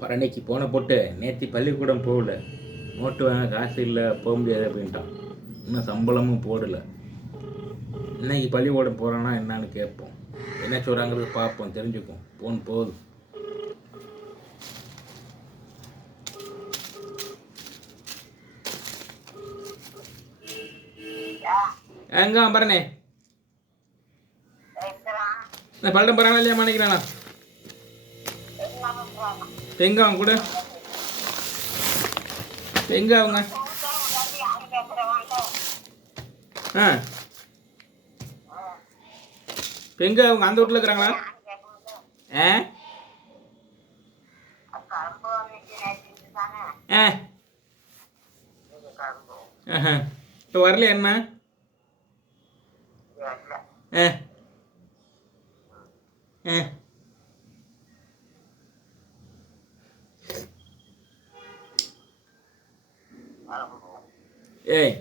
பரணிக்கு போன போட்டு நேற்று பள்ளிக்கூடம் போகல, நோட்டு வாங்க காசு இல்லை, போக முடியாது அப்படின்ட்டான். இன்னும் சம்பளமும் போடலை. இன்னைக்கு பள்ளிக்கூடம் போகிறான்னா என்னான்னு கேட்போம், என்ன சொல்கிறாங்கிறது பார்ப்போம், தெரிஞ்சுப்போம். போன் போகுது. எங்க பரணே பல்டம் போகிறாங்களா இல்லையா நினைக்கிறானா? எங்க அவங்க கூட எங்க அவங்க? ஆ எங்க அவங்க அந்த வீட்டில் இருக்கிறாங்களா? ஆ ஆ இப்போ வரல என்ன? ஆ ஆ ஏய்